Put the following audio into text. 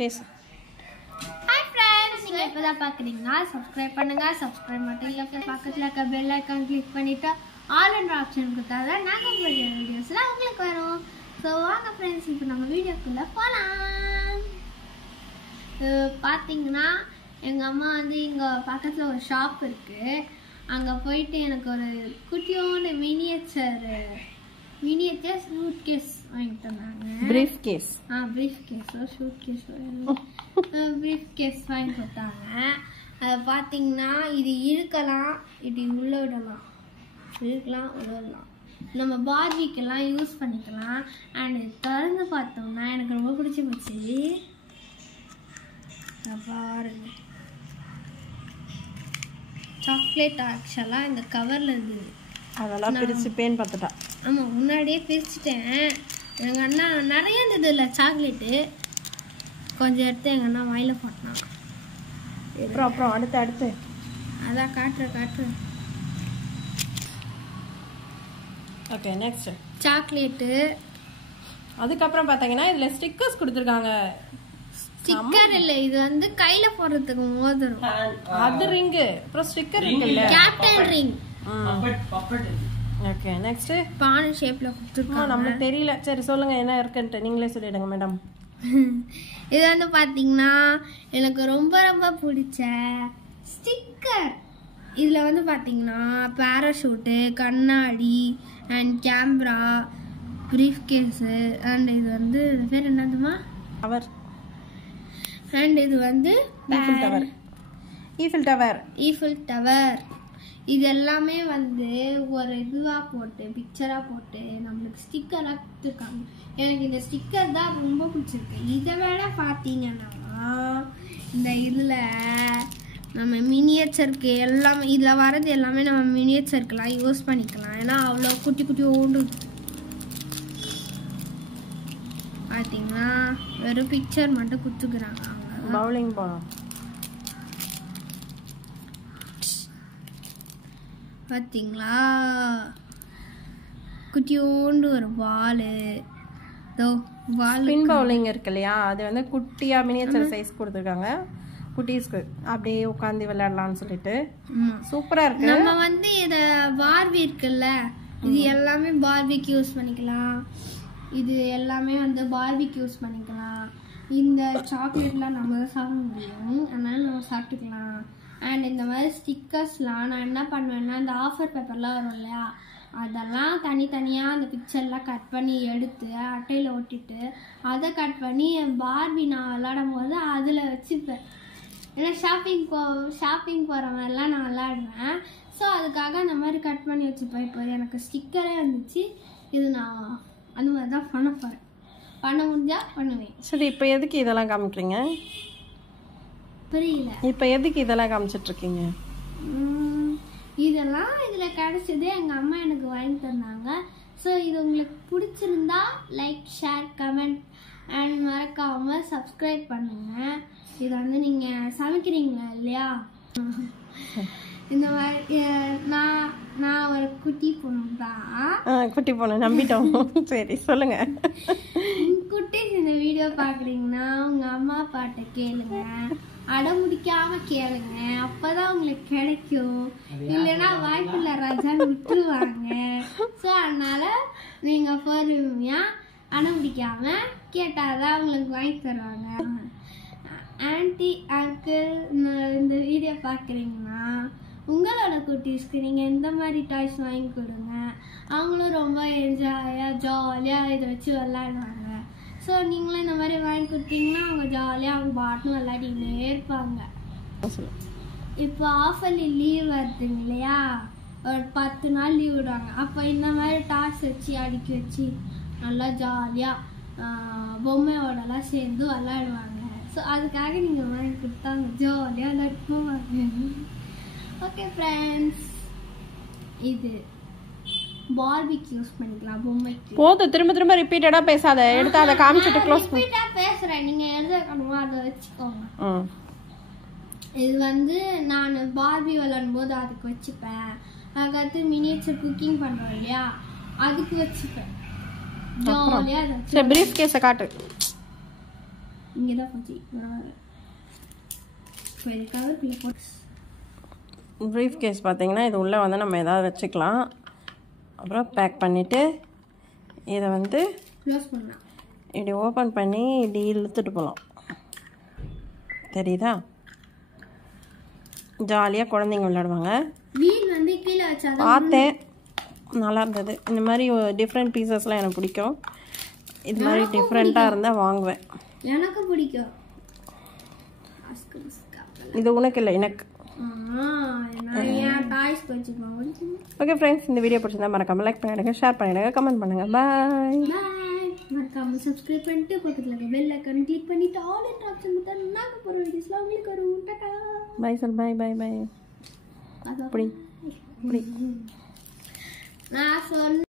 பேசு. Hi friends, நீங்கள் இப்போ தான் பார்க்குறீங்கன்னா சப்ஸ்கிரைப் பண்ணுங்கள். சப்ஸ்கிரைப் மட்டும் இல்லை, பக்கத்தில் இருக்க பெல் ஐக்கான் கிளிக் பண்ணிவிட்டு ஆல் என்ற ஆப்ஷன் கொடுத்தா தான் நாங்கள் உங்களுடைய வீடியோஸ்லாம் உங்களுக்கு வரும். ஸோ வாங்க ஃப்ரெண்ட்ஸ், இப்போ நம்ம வீடியோக்குள்ளே போகலாம். பார்த்தீங்கன்னா எங்கள் அம்மா வந்து இங்கே பக்கத்தில் ஒரு ஷாப் இருக்குது. அங்கே போயிட்டு எனக்கு ஒரு குட்டியோட மினியேச்சர் சூட் கேஸ் வாங்கிட்டு வந்தாங்க. Briefcase suitcase briefcase வாங்கி கொடுத்தாங்க. அதை பார்த்தீங்கன்னா இது இழுக்கலாம், இப்படி உள்ள விடலாம், இழுக்கலாம் உள்ள விடலாம். நம்ம பார்பிக்கெல்லாம் யூஸ் பண்ணிக்கலாம். அண்ட் இது திறந்து பார்த்தோம்னா எனக்கு ரொம்ப பிடிச்சி போச்சு. பாருங்க, சாக்லேட் ஆக்சுவலாக இந்த கவரில் இருந்தது. அதெல்லாம் பிரிச்சு பேன் பார்த்துட்டா. ஆமாம், முன்னாடியே பிரிச்சுட்டேன். எங்கள் அண்ணா நிறைய இருந்தது இல்லை சாக்லேட்டு, கொஞ்சம் எடுத்து எங்கள் அண்ணா வாயில் போட்டான். அப்புறம் அடுத்து அதான் காட்டுறேன். Okay, next chocolate. அதுக்கப்புறம் பார்த்தீங்கன்னா இதில் ஸ்டிக்கர்ஸ் கொடுத்துருக்காங்க. ஸ்டிக்கர் இல்லை, இது வந்து கையில் போடுறதுக்கு மோதிரம். அது ரிங்கு, அப்புறம் ஸ்டிக்கர் இருக்குல்ல, கேப்டன் ரிங். ஓகே, நெக்ஸ்ட் பானை ஷேப்பில் கொடுத்துருக்கோம். நமக்கு தெரியல. சரி சொல்லுங்க என்ன இருக்குன்ட்டு, நீங்களே சொல்லிடுங்க மேடம். இது வந்து பார்த்தீங்கன்னா எனக்கு ரொம்ப ரொம்ப பிடிச்ச ஸ்டிக்கர். இதில் வந்து பார்த்தீங்கன்னா பேராஷூட்டு, கண்ணாடி and camera, briefcase and இது வந்து பேர் என்னதுமா அவர் அண்ட் இது வந்து ஈஃபில் டவர். இது எல்லாமே வந்து ஒரு இதுவாக போட்டு பிக்சராக போட்டு நம்மளுக்கு ஸ்டிக்கராக கொடுத்துருக்காங்க. எனக்கு இந்த ஸ்டிக்கர் தான் ரொம்ப பிடிச்சிருக்கு. இதை விட பார்த்தீங்கன்னா இந்த இதில் நம்ம மினியேச்சருக்கு எல்லாமே, இதில் வர்றது எல்லாமே நம்ம மினியேச்சருக்கெல்லாம் யூஸ் பண்ணிக்கலாம். ஏன்னா அவ்வளோ குட்டி குட்டி ஓண்டு பார்த்தீங்கன்னா வெறும் பிக்சர் மட்டும் கொடுத்துக்கிறாங்க. பவுலிங் பால் பார்த்தீங்களா, குட்டியோண்டு ஒரு பாலு. ஸ்பின் பவுலிங் இருக்கு இல்லையா, அது வந்து குட்டியா மினியேச்சர் சைஸ் கொடுத்துருக்காங்க. குட்டீஸ்க்கு அப்படியே உட்காந்து விளையாடலாம்னு சொல்லிட்டு சூப்பரா இருக்கு. நம்ம வந்து இதை பார்பி இருக்குல்ல, இது எல்லாமே பார்பிக்கு யூஸ் பண்ணிக்கலாம். இது எல்லாமே வந்து பார்பிக்கு யூஸ் பண்ணிக்கலாம். இந்த சாக்லேட்லாம் நம்ம தான் சாப்பிட முடியும், அதனால நம்ம சாப்பிட்டுக்கலாம். அண்ட் இந்த மாதிரி ஸ்டிக்கர்ஸ்லாம் நான் என்ன பண்ணுவேன்னா, இந்த ஆஃபர் பேப்பர்லாம் வரும் இல்லையா, அதெல்லாம் தனித்தனியாக அந்த பிக்சர்லாம் கட் பண்ணி எடுத்து அட்டையில் ஒட்டிட்டு அதை கட் பண்ணி என் பார்பி நான் விளாடும் போது அதில் வச்சுப்பேன். ஏன்னா ஷாப்பிங் போகிற மாதிரிலாம் நான் விளாடுவேன். ஸோ அதுக்காக அந்த மாதிரி கட் பண்ணி வச்சுப்பேன். இப்போ எனக்கு ஸ்டிக்கரே வந்துச்சு. இது நான் அந்த மாதிரி தான் பண்ண போகிறேன். பண்ண முடிஞ்சா பண்ணுவேன். சரி, இப்போ எதுக்கு இதெல்லாம் காமிக்கிறீங்க? புரியல. இப்போ எதுக்கு இதெல்லாம் காமிச்சிட்டு இருக்கீங்க? இதெல்லாம் இதில் கிடச்சது எங்கள் அம்மா எனக்கு வாங்கி தந்தாங்க. ஸோ இது உங்களுக்கு பிடிச்சிருந்தா லைக், ஷேர், கமெண்ட் அண்ட் மறக்காமல் சப்ஸ்கிரைப் பண்ணுங்கள். இதை வந்து நீங்கள் சமைக்கிறீங்களா இல்லையா, இந்த மாதிரி நான் ஒரு குட்டி பொண்ணு தான். குட்டி பொண்ணு நம்பிட்டோம். சரி சொல்லுங்க. குட்டீஸ் இந்த வீடியோ பார்க்குறீங்கன்னா உங்கள் அம்மா அப்பாட்ட கேளுங்க, அடம் முடிக்காம கேளுங்க, அப்பதான் உங்களுக்கு கிடைக்கும். இல்லைன்னா வாய்ப்பில்லை ராஜான்னு விட்டுருவாங்க. ஸோ அதனால நீங்க பொறுமையா அடம் முடிக்காம கேட்டாதான் உங்களுக்கு வாங்கி தருவாங்க. ஆன்டி அங்கிள் இந்த வீடியோ பார்க்குறீங்கன்னா உங்களோட குட்டீஸ்க்கு நீங்கள் இந்த மாதிரி டாய்ஸ் வாங்கி கொடுங்க. அவங்களும் ரொம்ப ஜாலியாக இதை வச்சு விளையாடுவாங்க. ஸோ நீங்களும் இந்த மாதிரி வாங்கி கொடுத்தீங்கன்னா அவங்க ஜாலியாக அவங்க பாட்டும் விளையாடினே இருப்பாங்க. இப்போ ஆஃபர்லி லீவ் வருதுங்க இல்லையா, ஒரு 10 நாள் லீவ் விடுவாங்க. அப்போ இந்த மாதிரி டாய்ஸ் வச்சு அடுக்கி வச்சு நல்லா ஜாலியாக பொம்மையோடலாம் சேர்ந்து விளையாடுவாங்க. ஸோ அதுக்காக நீங்கள் வாங்கி கொடுத்தா அவங்க ஜாலியாக விளையாடுவாங்க. ஓகே ஃப்ரெண்ட்ஸ், இது பார்பிக்கு யூஸ் பண்ணிக்கலாம், பொம்மைக்கு. போதும், திரும்ப ரிப்பீட்டடா பேசாத, எடுத்து அதை காமிச்சிட்டு க்ளோஸ் பண்ணு. ரிப்பீட்டா பேசுறேன், நீங்க எழுதணுமா அதை வச்சுக்கோங்க. இது வந்து நான் பார்பி விளையாடும் போது அதுக்கு வச்சுப்பேன். அதுக்கடுத்து மினியேச்சர் குக்கிங் பண்றோம் இல்லையா, அதுக்கு வச்சுப்பேன். ஜாலியா. சரி, பிரீஃப் கேஸை காட்டு. இங்கே தான் போச்சு. இப்போ இது கவருக்குள்ளே போட்டு ப்ரீஃப் கேஸ் பார்த்தீங்கன்னா இது உள்ளே வந்து நம்ம எதாவது வச்சுக்கலாம். அப்புறம் பேக் பண்ணிவிட்டு இதை வந்து க்ளோஸ் பண்ணலாம். இப்படி ஓப்பன் பண்ணி இப்படி இழுத்துட்டு போகலாம். தெரியுதா? ஜாலியாக குழந்தைங்க விளையாடுவாங்க. வீல் வந்து கீழே வச்சா பார்த்தேன், நல்லா இருந்தது. இந்த மாதிரி டிஃப்ரெண்ட் பீசஸ்லாம் எனக்கு பிடிக்கும். இது மாதிரி டிஃப்ரெண்ட்டாக இருந்தால் வாங்குவேன். எனக்கு பிடிக்கும். இது உனக்கு இல்லை, எனக்கு. ஓகே ஃப்ரெண்ட்ஸ், இந்த வீடியோ பிடிச்சிருந்தா மறக்காமல் லைக் பண்ணிடுங்க, ஷேர் பண்ணிடுங்க, கமெண்ட் பண்ணுங்கள். பாய். மறக்காம சப்ஸ்கிரைப் பண்ணிட்டு பக்கத்தில் இருக்க பெல் ஐகான் கிளிக் பண்ணிட்டு ஆல் என்ற ஆப்ஷன் கொடுத்தா நாங்கள் போகிற வீடியோஸ்லாம் உங்களுக்கு வரும். டாடா. பாய் சொல். பாய் பாய் பாய். அப்படி நான் சொன்ன